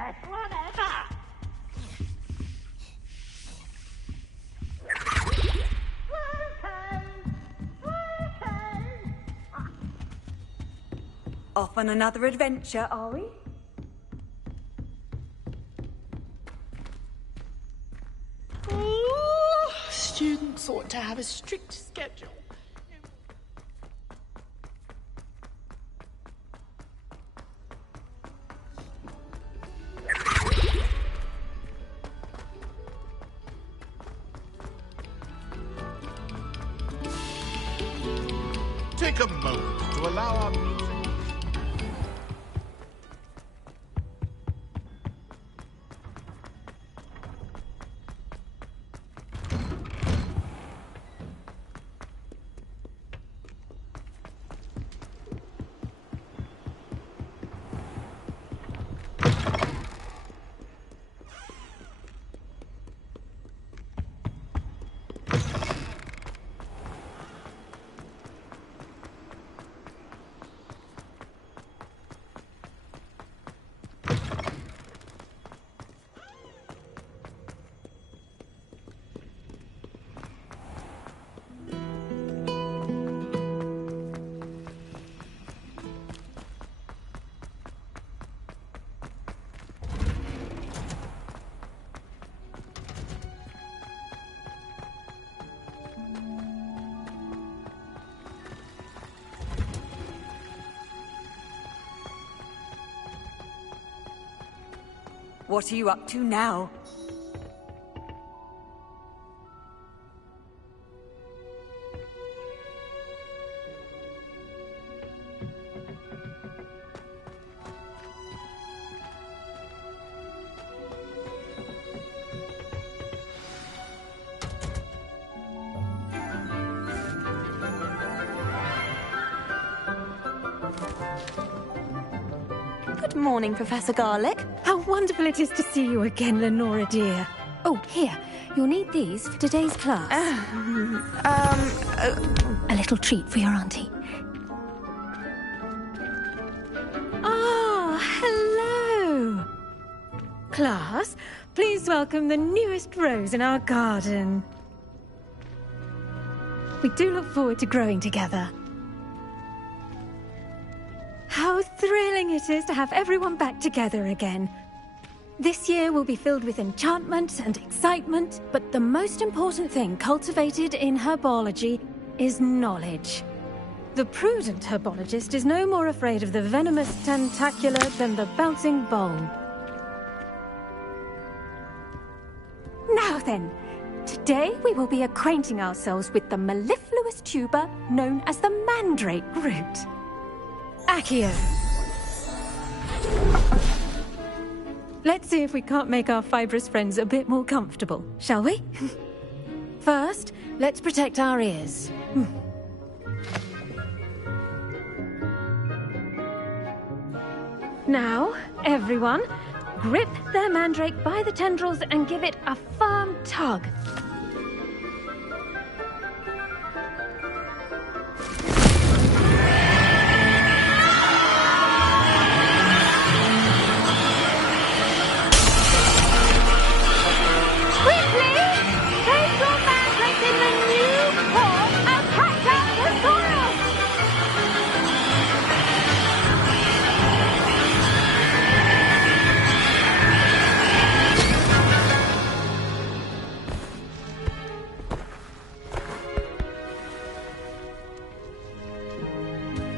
best one ever. Off on another adventure, are we? Students ought to have a strict schedule. Take a moment to allow our music. What are you up to now? Good morning, Professor Garlick. How wonderful it is to see you again, Lenora dear. Oh, here. You'll need these for today's class. A little treat for your auntie. Ah, hello. Class, please welcome the newest rose in our garden. We do look forward to growing together. How thrilling it is to have everyone back together again. This year will be filled with enchantment and excitement, but the most important thing cultivated in herbology is knowledge. The prudent herbologist is no more afraid of the venomous tentacula than the bouncing bowl. Now then, today we will be acquainting ourselves with the mellifluous tuber known as the mandrake root. Accio. Let's see if we can't make our fibrous friends a bit more comfortable, shall we? First, let's protect our ears. Now, everyone, grip their mandrake by the tendrils and give it a firm tug.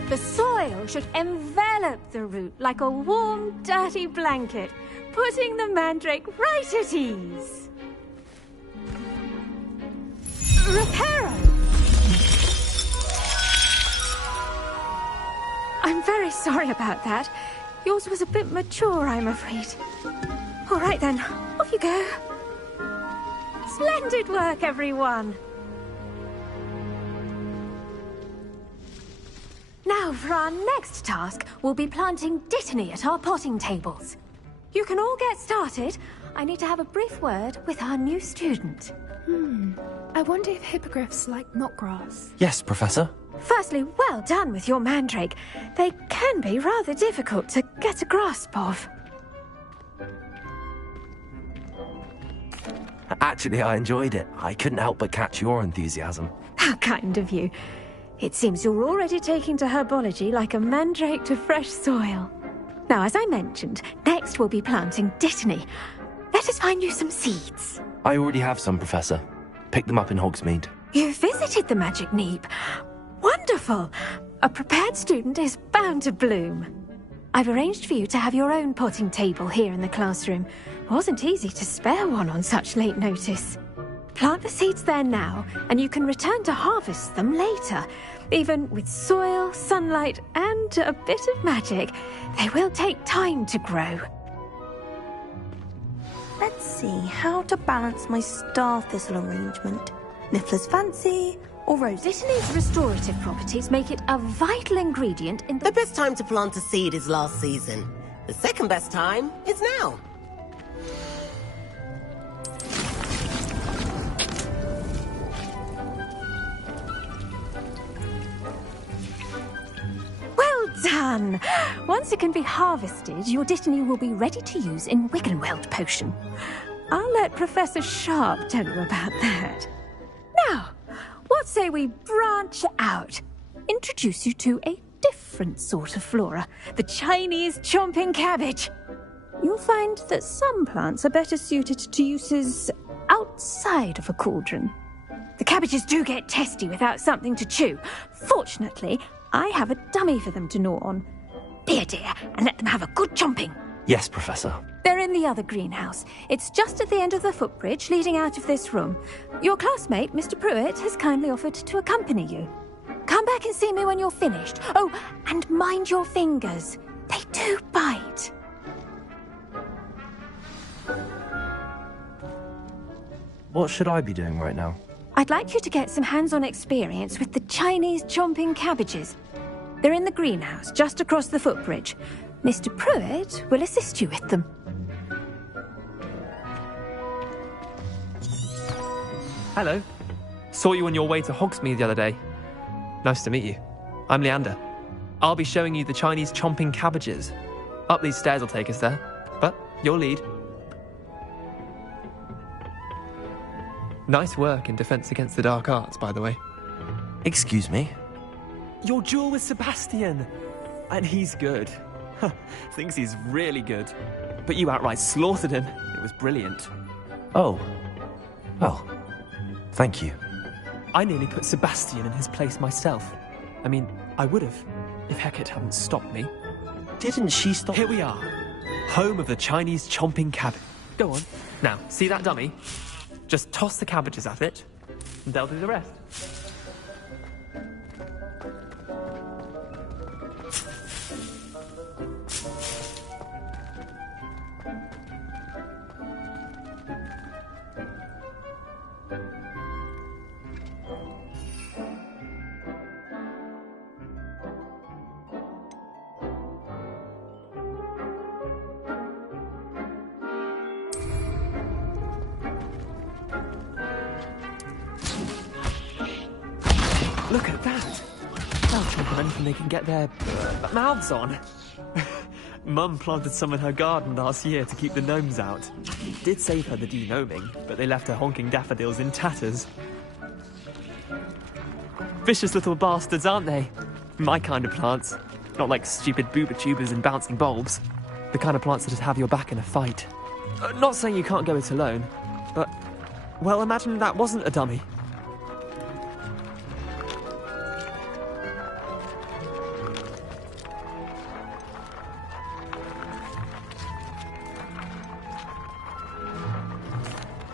The soil should envelop the root like a warm, dirty blanket, putting the mandrake right at ease. Reparo! I'm very sorry about that. Yours was a bit mature, I'm afraid. All right then, off you go. Splendid work, everyone! Now, for our next task, we'll be planting dittany at our potting tables. You can all get started. I need to have a brief word with our new student. I wonder if hippogriffs like knotgrass. Yes, Professor. Firstly, well done with your mandrake. They can be rather difficult to get a grasp of. Actually, I enjoyed it. I couldn't help but catch your enthusiasm. How kind of you. It seems you're already taking to herbology like a mandrake to fresh soil. Now, as I mentioned, next we'll be planting Dittany. Let us find you some seeds. I already have some, Professor. Pick them up in Hogsmeade. You visited the Magic Neep. Wonderful. A prepared student is bound to bloom. I've arranged for you to have your own potting table here in the classroom. Wasn't easy to spare one on such late notice. Plant the seeds there now, and you can return to harvest them later. Even with soil, sunlight, and a bit of magic, they will take time to grow. Let's see how to balance my star thistle arrangement. Niffler's fancy or rose. Dittany's restorative properties make it a vital ingredient in The best time to plant a seed is last season. The second best time is now. Well done! Once it can be harvested, your Dittany will be ready to use in Wiggenweld potion. I'll let Professor Sharp tell you about that. Now, what say we branch out? Introduce you to a different sort of flora, the Chinese chomping cabbage. You'll find that some plants are better suited to uses outside of a cauldron. The cabbages do get testy without something to chew. Fortunately, I have a dummy for them to gnaw on. Be a dear and let them have a good chomping. Yes, Professor. They're in the other greenhouse. It's just at the end of the footbridge leading out of this room. Your classmate, Mr. Pruitt, has kindly offered to accompany you. Come back and see me when you're finished. Oh, and mind your fingers. They do bite. What should I be doing right now? I'd like you to get some hands-on experience with the Chinese chomping cabbages. They're in the greenhouse, just across the footbridge. Mr. Pruitt will assist you with them. Hello. Saw you on your way to Hogsmeade the other day. Nice to meet you. I'm Leander. I'll be showing you the Chinese chomping cabbages. Up these stairs will take us there, but your lead. Nice work in Defense Against the Dark Arts, by the way. Excuse me? Your duel with Sebastian! And he's good. Thinks he's really good. But you outright slaughtered him. It was brilliant. Oh. Well, thank you. I nearly put Sebastian in his place myself. I mean, I would have, if Hecate hadn't stopped me. Didn't she stop? Here we are. Home of the Chinese chomping cabbage. Go on. Now, see that dummy? Just toss the cabbages at it, and they'll do the rest. Look at that! They'll chomp on anything they can get their mouths on. Mum planted some in her garden last year to keep the gnomes out. Did save her the denoming, but they left her honking daffodils in tatters. Vicious little bastards, aren't they? My kind of plants. Not like stupid booba tubers and bouncing bulbs. The kind of plants that just have your back in a fight. Not saying you can't go it alone, but... well, imagine that wasn't a dummy.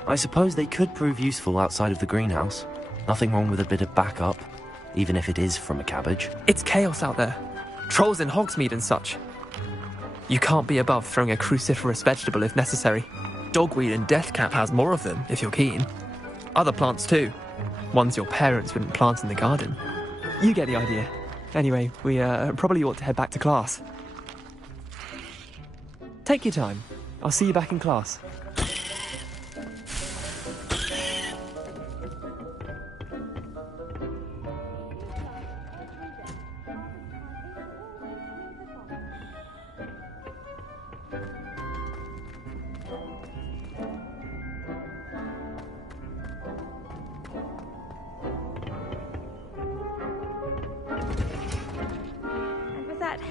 I suppose they could prove useful outside of the greenhouse. Nothing wrong with a bit of backup, even if it is from a cabbage. It's chaos out there. Trolls in Hogsmeade and such. You can't be above throwing a cruciferous vegetable if necessary. Dogweed and deathcap has more of them, if you're keen. Other plants too. Ones your parents wouldn't plant in the garden. You get the idea. Anyway, we probably ought to head back to class. Take your time. I'll see you back in class.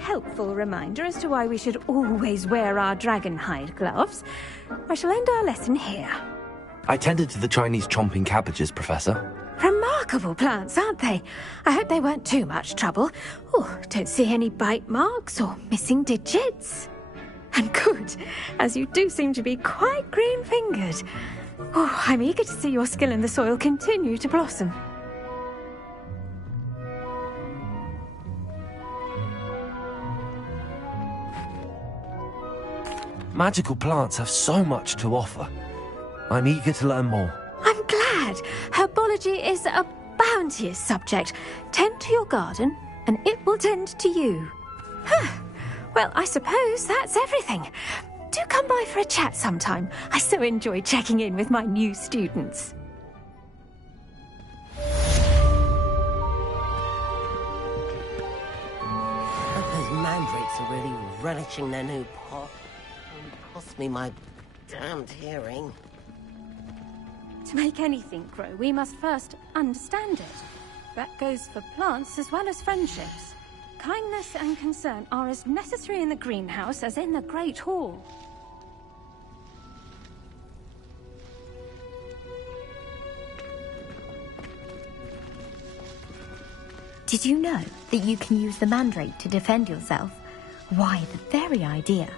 helpful reminder as to why we should always wear our dragon hide gloves, I shall end our lesson here. I tended to the Chinese chomping cabbages, Professor. Remarkable plants, aren't they? I hope they weren't too much trouble. Oh, don't see any bite marks or missing digits. And good, as you do seem to be quite green-fingered. Oh, I'm eager to see your skill in the soil continue to blossom. Magical plants have so much to offer. I'm eager to learn more. I'm glad. Herbology is a bounteous subject. Tend to your garden, and it will tend to you. Well, I suppose that's everything. Do come by for a chat sometime. I so enjoy checking in with my new students. Those mandrakes are really relishing their new pot. Only cost me my damned hearing. To make anything grow, we must first understand it. That goes for plants as well as friendships. Kindness and concern are as necessary in the greenhouse as in the Great Hall. Did you know that you can use the mandrake to defend yourself? Why, the very idea.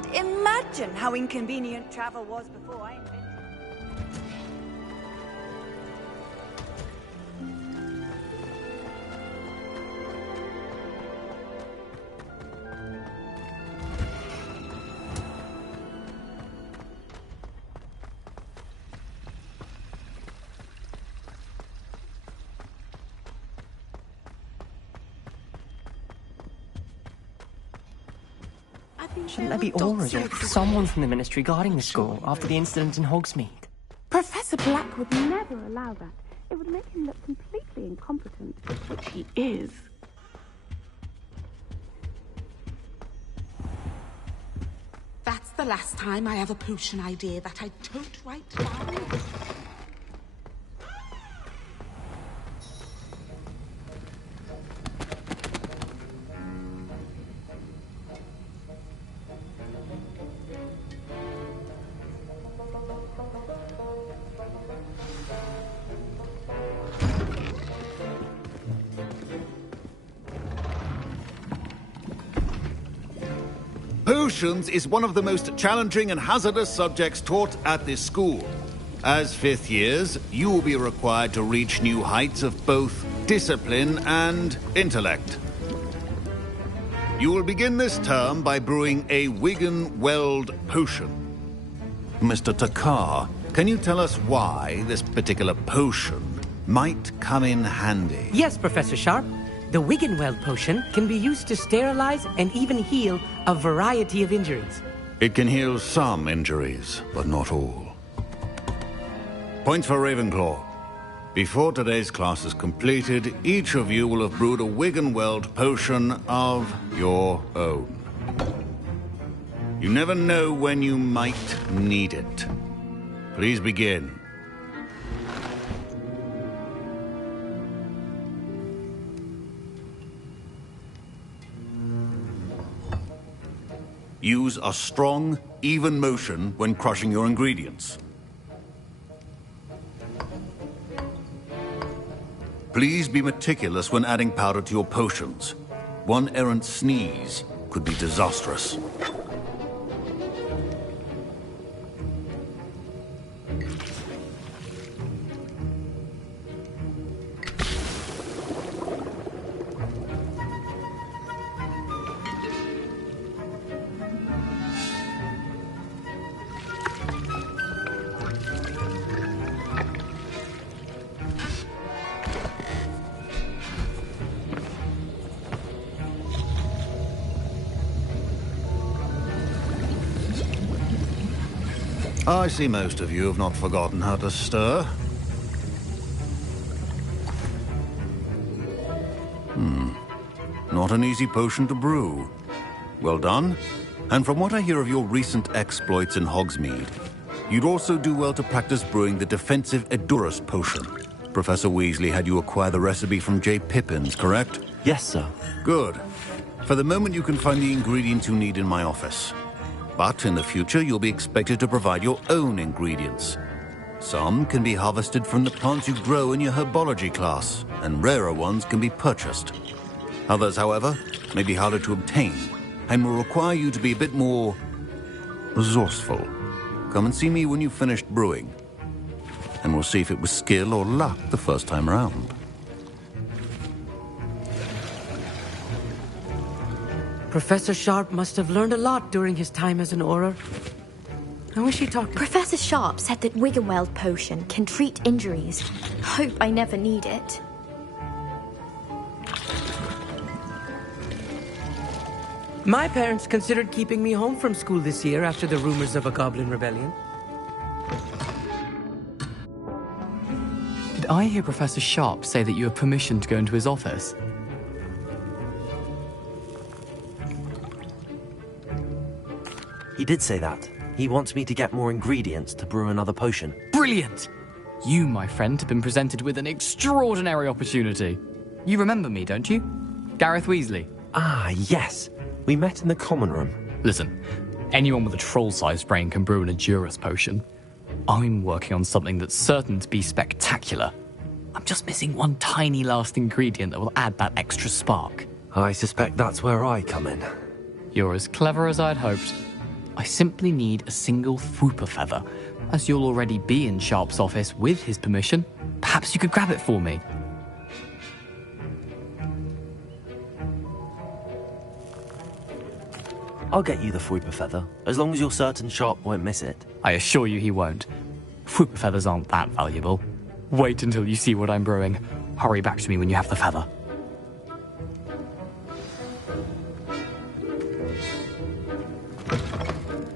can't imagine how inconvenient travel was before I invented it. Shouldn't there be Aurors or someone from the Ministry guarding the school after the incident in Hogsmeade? Professor Black would never allow that. It would make him look completely incompetent, which he is. That's the last time I have a potion idea that I don't write down. Potions is one of the most challenging and hazardous subjects taught at this school. As fifth years, you will be required to reach new heights of both discipline and intellect. You will begin this term by brewing a Wigan-Weld potion. Mr. Takar, can you tell us why this particular potion might come in handy? Yes, Professor Sharp. The Wigan-Weld potion can be used to sterilize and even heal a variety of injuries. It can heal some injuries, but not all. Points for Ravenclaw. Before today's class is completed, each of you will have brewed a Wigan-Weld potion of your own. You never know when you might need it. Please begin. Use a strong, even motion when crushing your ingredients. Please be meticulous when adding powder to your potions. One errant sneeze could be disastrous. I see most of you have not forgotten how to stir. Not an easy potion to brew. Well done. And from what I hear of your recent exploits in Hogsmeade, you'd also do well to practice brewing the defensive Edurus potion. Professor Weasley had you acquire the recipe from J. Pippin's, correct? Yes, sir. Good. For the moment, you can find the ingredients you need in my office. But in the future, you'll be expected to provide your own ingredients. Some can be harvested from the plants you grow in your herbology class, and rarer ones can be purchased. Others, however, may be harder to obtain, and will require you to be a bit more resourceful. Come and see me when you've finished brewing, and we'll see if it was skill or luck the first time around. Professor Sharp must have learned a lot during his time as an Auror. I wish he talked to... Professor Sharp said that Wigan-Weld potion can treat injuries. Hope I never need it. My parents considered keeping me home from school this year after the rumors of a goblin rebellion. Did I hear Professor Sharp say that you have permission to go into his office? He did say that. He wants me to get more ingredients to brew another potion. Brilliant! You, my friend, have been presented with an extraordinary opportunity. You remember me, don't you? Gareth Weasley. Ah, yes. We met in the common room. Listen, anyone with a troll-sized brain can brew an Edurus potion. I'm working on something that's certain to be spectacular. I'm just missing one tiny last ingredient that will add that extra spark. I suspect that's where I come in. You're as clever as I'd hoped. I simply need a single Fwooper feather. As you'll already be in Sharp's office with his permission, perhaps you could grab it for me. I'll get you the Fwooper feather, as long as you're certain Sharp won't miss it. I assure you he won't. Fwooper feathers aren't that valuable. Wait until you see what I'm brewing. Hurry back to me when you have the feather.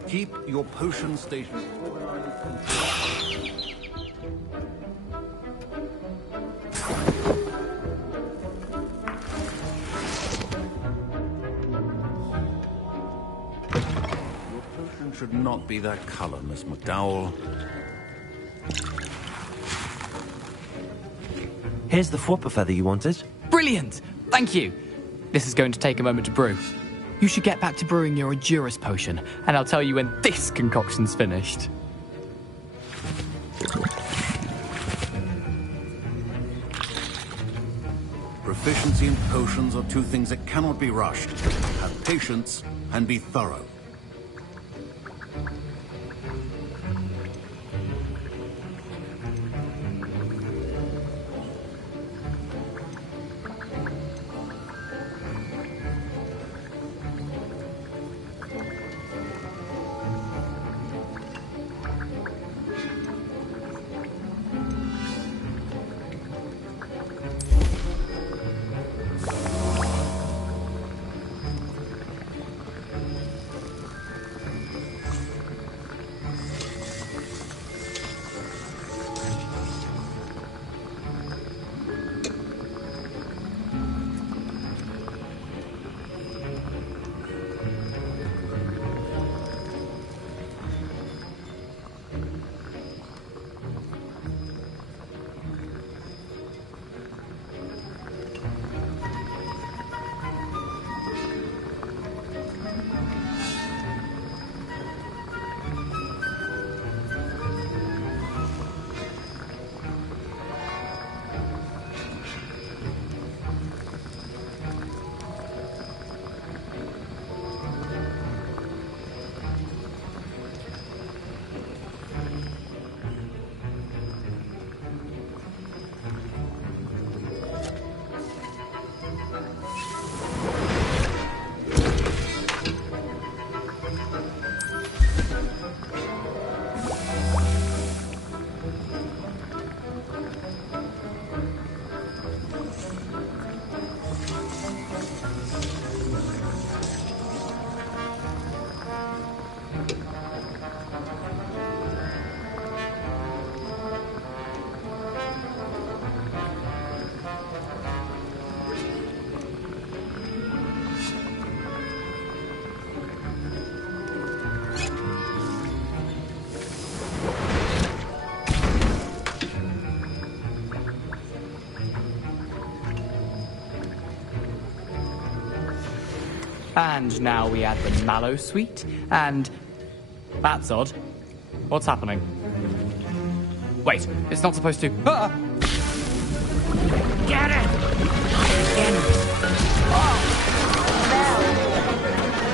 Keep your potion station. Your potion should not be that color, Miss McDowell. Here's the Fwooper feather you wanted. Brilliant! Thank you! This is going to take a moment to brew. You should get back to brewing your Edurus potion, and I'll tell you when this concoction's finished. Proficiency in potions are two things that cannot be rushed. Have patience and be thorough. And now we add the mallow sweet, and... That's odd. What's happening? Wait, it's not supposed to... Ah! Get it! Again. Oh!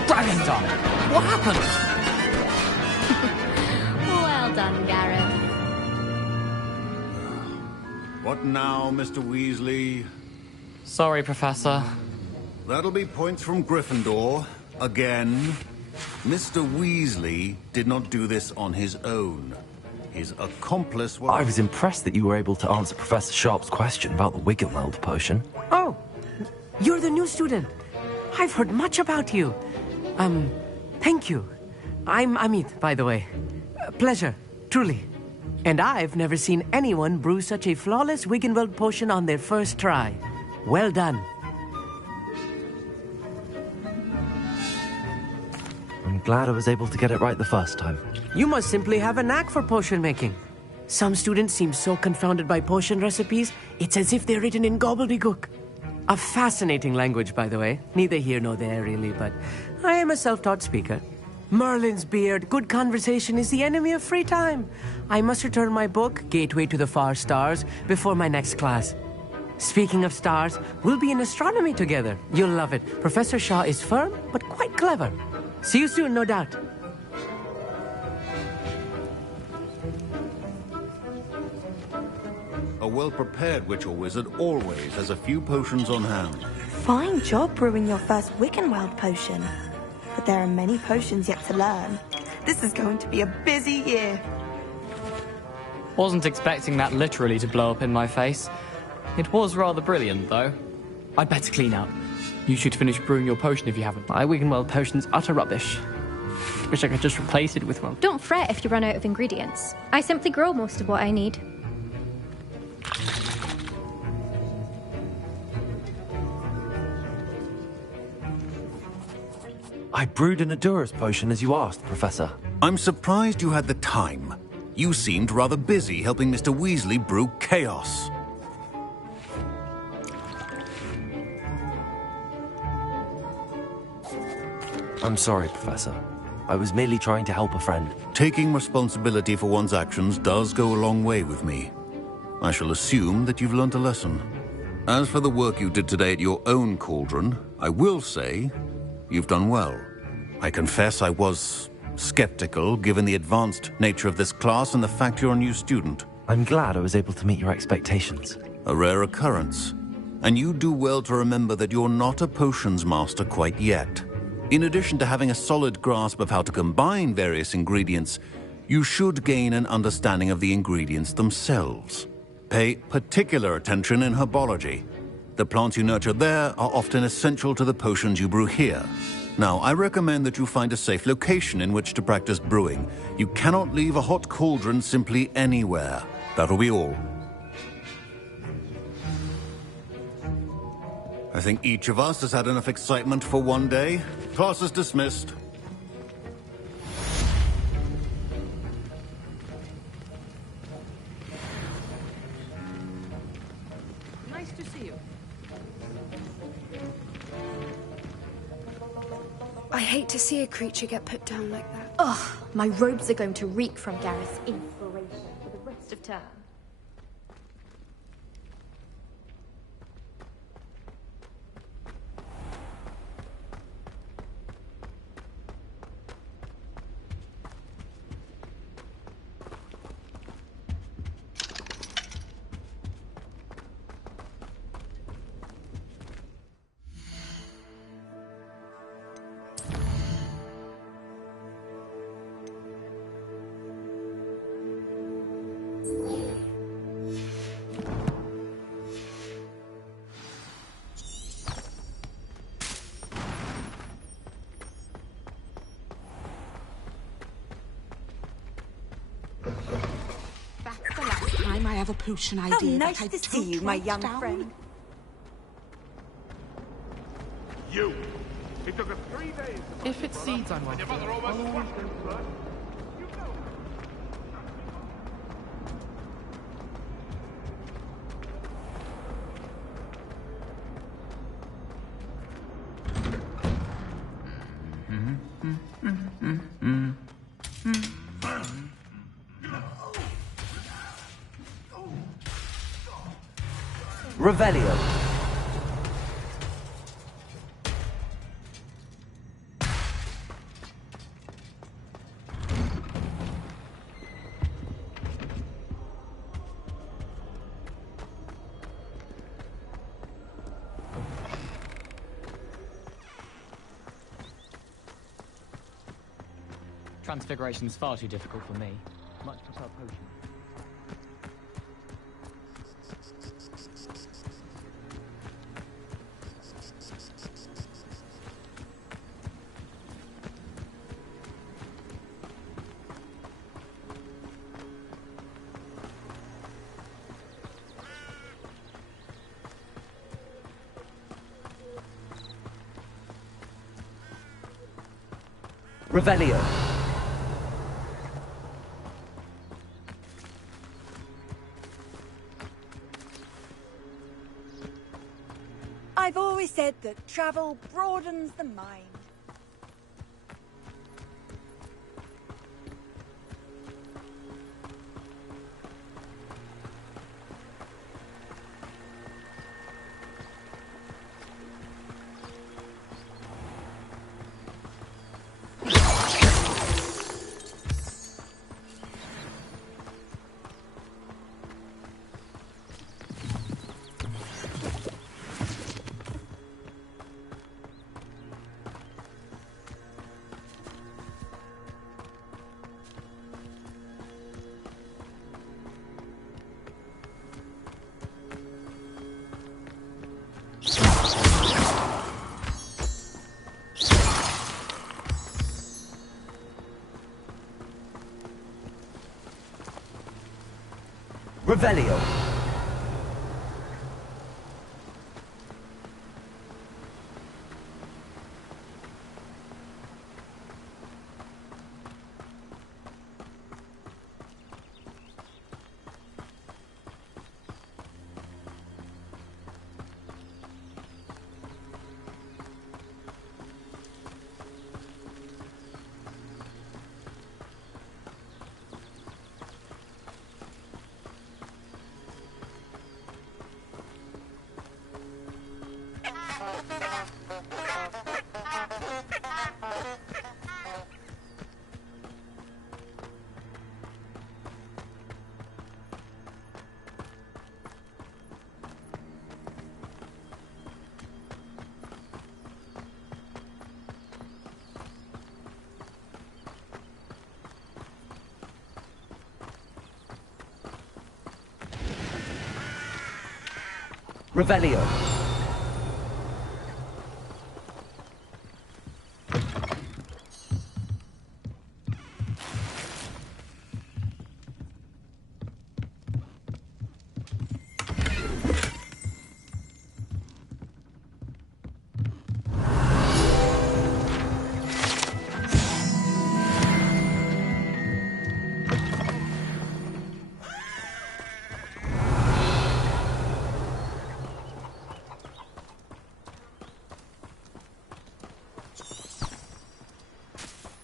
Dragon Tongue! What happened? Well done, Gareth. What now, Mr. Weasley? Sorry, Professor. That'll be points from Gryffindor. Again. Mr. Weasley did not do this on his own. His accomplice was... I was impressed that you were able to answer Professor Sharp's question about the Wiggenweld potion. Oh, you're the new student. I've heard much about you. Thank you. I'm Amit, by the way. Pleasure, truly. And I've never seen anyone brew such a flawless Wiggenweld potion on their first try. Well done. I'm glad I was able to get it right the first time. You must simply have a knack for potion making. Some students seem so confounded by potion recipes, it's as if they're written in gobbledygook. A fascinating language, by the way. Neither here nor there, really, but I am a self-taught speaker. Merlin's beard, good conversation is the enemy of free time. I must return my book, Gateway to the Far Stars, before my next class. Speaking of stars, we'll be in astronomy together. You'll love it. Professor Shaw is firm, but quite clever. See you soon, no doubt. well-prepared witch or wizard always has a few potions on hand. Fine job brewing your first Wickenweld potion. But there are many potions yet to learn. This is going to be a busy year. Wasn't expecting that literally to blow up in my face. It was rather brilliant, though. I'd better clean up. You should finish brewing your potion if you haven't. My Wiggenweld potion's utter rubbish. Wish I could just replace it with one. Don't fret if you run out of ingredients. I simply grow most of what I need. I brewed an Adurus potion as you asked, Professor. I'm surprised you had the time. You seemed rather busy helping Mr. Weasley brew chaos. I'm sorry, Professor. I was merely trying to help a friend. Taking responsibility for one's actions does go a long way with me. I shall assume that you've learnt a lesson. As for the work you did today at your own cauldron, I will say you've done well. I confess I was skeptical, given the advanced nature of this class and the fact you're a new student. I'm glad I was able to meet your expectations. A rare occurrence. And you do well to remember that you're not a potions master quite yet. In addition to having a solid grasp of how to combine various ingredients, you should gain an understanding of the ingredients themselves. Pay particular attention in herbology. The plants you nurture there are often essential to the potions you brew here. Now, I recommend that you find a safe location in which to practice brewing. You cannot leave a hot cauldron simply anywhere. That'll be all. I think each of us has had enough excitement for one day. Class is dismissed. Nice to see you. I hate to see a creature get put down like that. Ugh, my robes are going to reek from Gareth's inspiration for the rest of term. That's the last time I have a potion idea. How nice that I to see you, don't my write young down. friend. You! It took us 3 days. If it's seeds I'm after, I'll always go first. Revelio. Transfiguration is far too difficult for me. Much prefer potion. Revelio. I've always said that travel broadens the mind. Revelio. Revelio.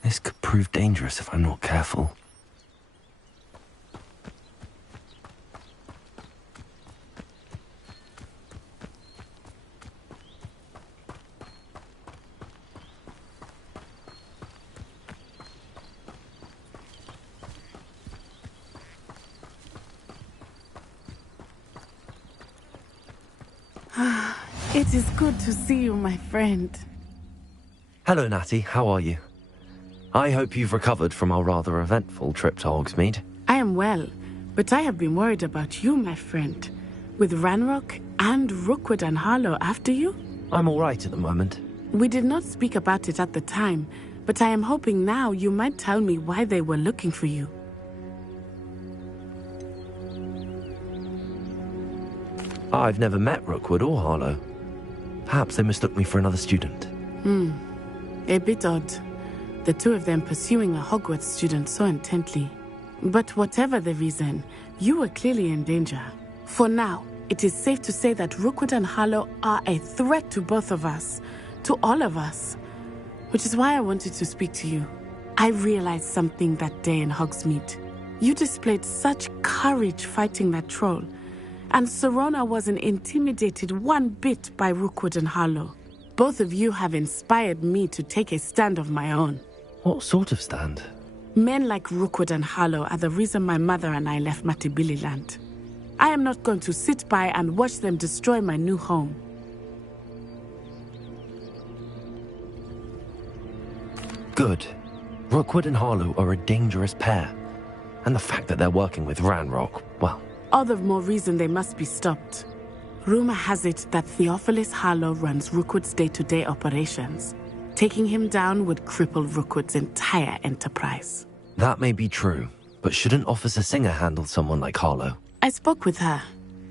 This could prove dangerous if I'm not careful. It is good to see you, my friend. Hello, Natty. How are you? I hope you've recovered from our rather eventful trip to Hogsmeade. I am well, but I have been worried about you, my friend. With Ranrock and Rookwood and Harlow after you? I'm all right at the moment. We did not speak about it at the time, but I am hoping now you might tell me why they were looking for you. I've never met Rookwood or Harlow. Perhaps they mistook me for another student. A bit odd. The two of them pursuing a Hogwarts student so intently. But whatever the reason, you were clearly in danger. For now, it is safe to say that Rookwood and Harlow are a threat to both of us. To all of us. Which is why I wanted to speak to you. I realized something that day in Hogsmeade. You displayed such courage fighting that troll. And Serona wasn't intimidated one bit by Rookwood and Harlow. Both of you have inspired me to take a stand of my own. What sort of stand? Men like Rookwood and Harlow are the reason my mother and I left Matibili land. I am not going to sit by and watch them destroy my new home. Good. Rookwood and Harlow are a dangerous pair. And the fact that they're working with Ranrock, well... All the more reason they must be stopped. Rumor has it that Theophilus Harlow runs Rookwood's day-to-day operations. Taking him down would cripple Rookwood's entire enterprise. That may be true, but shouldn't Officer Singer handle someone like Harlow? I spoke with her.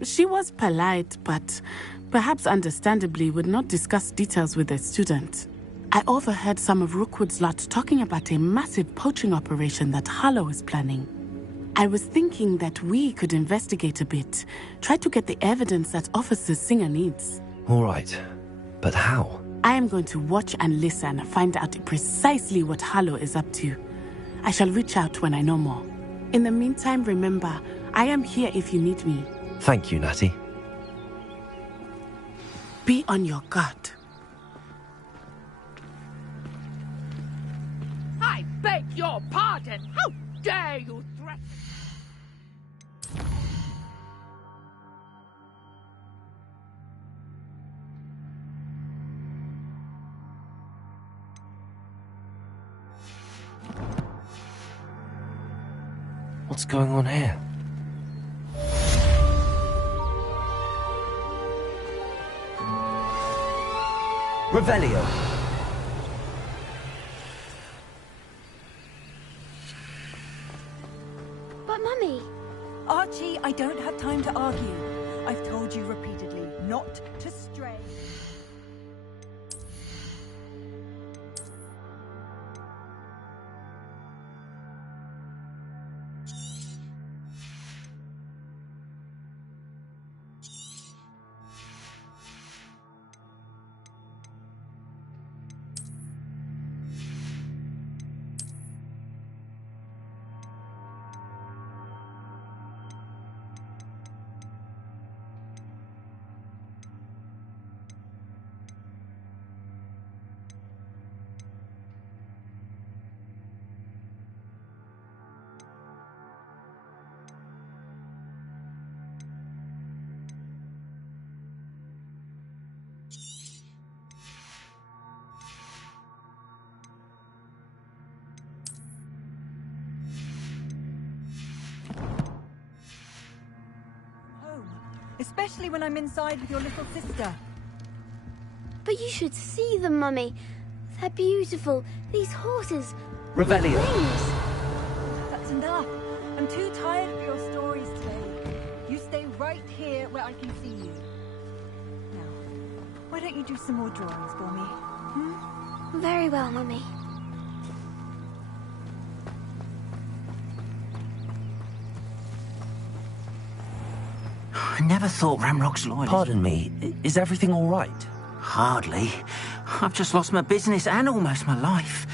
She was polite, but perhaps understandably would not discuss details with a student. I overheard some of Rookwood's lot talking about a massive poaching operation that Harlow is planning. I was thinking that we could investigate a bit, try to get the evidence that Officer Singer needs. All right, but how? I am going to watch and listen, find out precisely what Harlow is up to. I shall reach out when I know more. In the meantime, remember, I am here if you need me. Thank you, Natty. Be on your guard. I beg your pardon! How dare you threaten... What's going on here? Revelio. But Mummy... Archie, I don't have time to argue. I've told you repeatedly not to stray. Especially when I'm inside with your little sister. But you should see them, Mummy. They're beautiful. These horses. Revelio. Wings. That's enough. I'm too tired of your stories today. You stay right here where I can see you. Now, why don't you do some more drawings for me? Hmm? Very well, Mummy. I never thought Ramrock's loyal. Pardon me, is everything all right? Hardly. I've just lost my business and almost my life.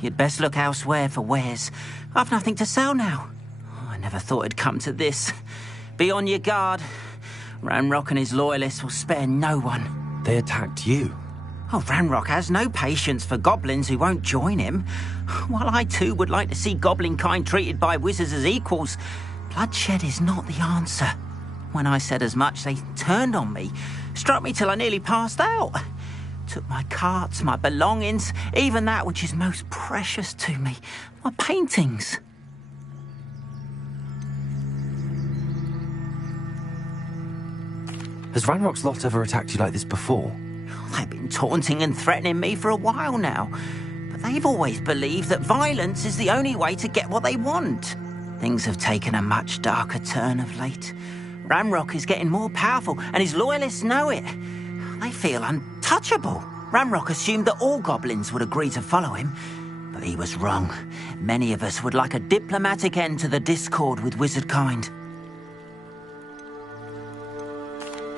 You'd best look elsewhere for wares. I've nothing to sell now. I never thought it'd come to this. Be on your guard. Ramrock and his loyalists will spare no one. They attacked you? Oh, Ramrock has no patience for goblins who won't join him. While I too would like to see goblin kind treated by wizards as equals, bloodshed is not the answer. When I said as much, they turned on me, struck me till I nearly passed out. Took my carts, my belongings, even that which is most precious to me, my paintings. Has Ranrock's lot ever attacked you like this before? They've been taunting and threatening me for a while now, but they've always believed that violence is the only way to get what they want. Things have taken a much darker turn of late. Ramrock is getting more powerful, and his loyalists know it. They feel untouchable. Ramrock assumed that all goblins would agree to follow him, but he was wrong. Many of us would like a diplomatic end to the discord with wizard kind.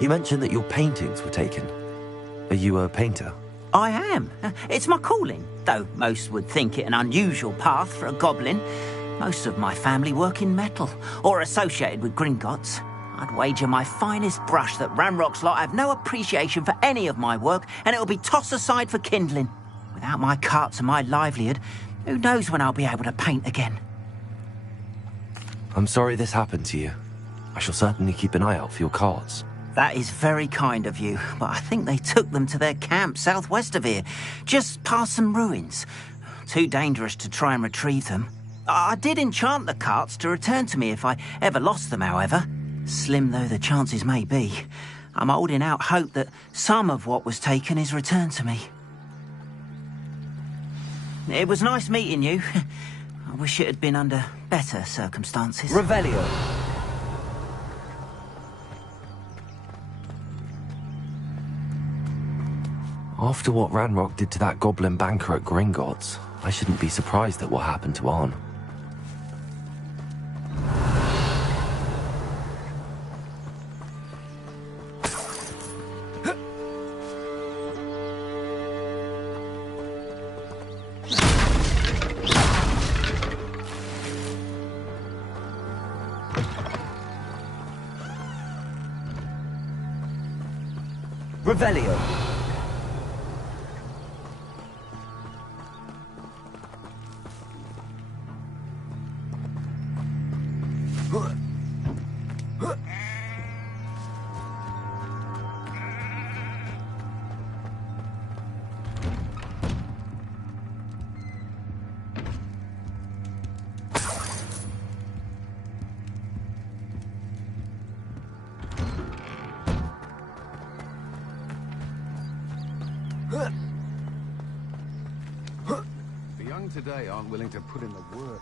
You mentioned that your paintings were taken. Are you a painter? I am. It's my calling, though most would think it an unusual path for a goblin. Most of my family work in metal, or associated with Gringotts. I'd wager my finest brush that Ramrock's lot have no appreciation for any of my work, and it'll be tossed aside for kindling. Without my carts and my livelihood, who knows when I'll be able to paint again. I'm sorry this happened to you. I shall certainly keep an eye out for your carts. That is very kind of you, but I think they took them to their camp southwest of here, just past some ruins. Too dangerous to try and retrieve them. I did enchant the carts to return to me if I ever lost them, however. Slim though the chances may be, I'm holding out hope that some of what was taken is returned to me. It was nice meeting you. I wish it had been under better circumstances. Revelio. After what Ranrock did to that goblin banker at Gringotts, I shouldn't be surprised at what happened to Arn. Revelio. The young today aren't willing to put in the work.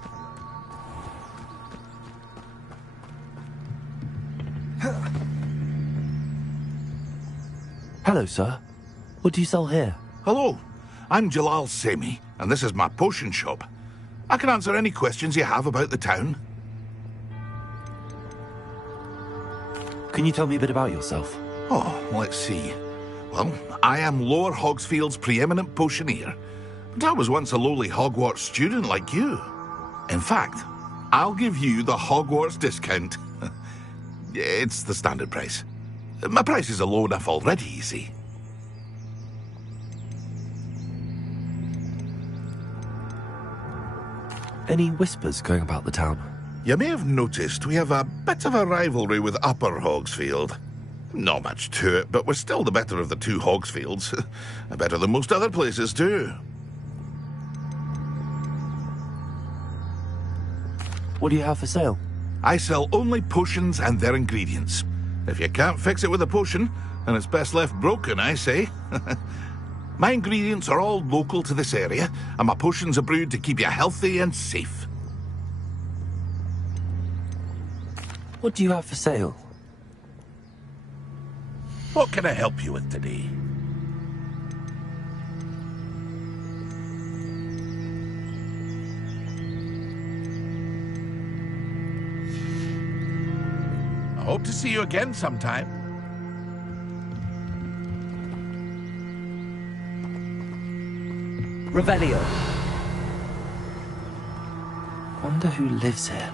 Hello, sir. What do you sell here? Hello, I'm Jalal Semi, and this is my potion shop. I can answer any questions you have about the town. Can you tell me a bit about yourself? Oh, let's see. Well, I am Lower Hogsfield's preeminent potioneer, but I was once a lowly Hogwart student like you. In fact, I'll give you the Hogwarts discount. It's the standard price. My prices are low enough already, you see. Any whispers going about the town? You may have noticed we have a bit of a rivalry with Upper Hogsfield. Not much to it, but we're still the better of the two Hogsfields. Better than most other places, too. What do you have for sale? I sell only potions and their ingredients. If you can't fix it with a potion, then it's best left broken, I say. My ingredients are all local to this area, and my potions are brewed to keep you healthy and safe. What do you have for sale? What can I help you with today? I hope to see you again sometime. Revelio. Wonder who lives here.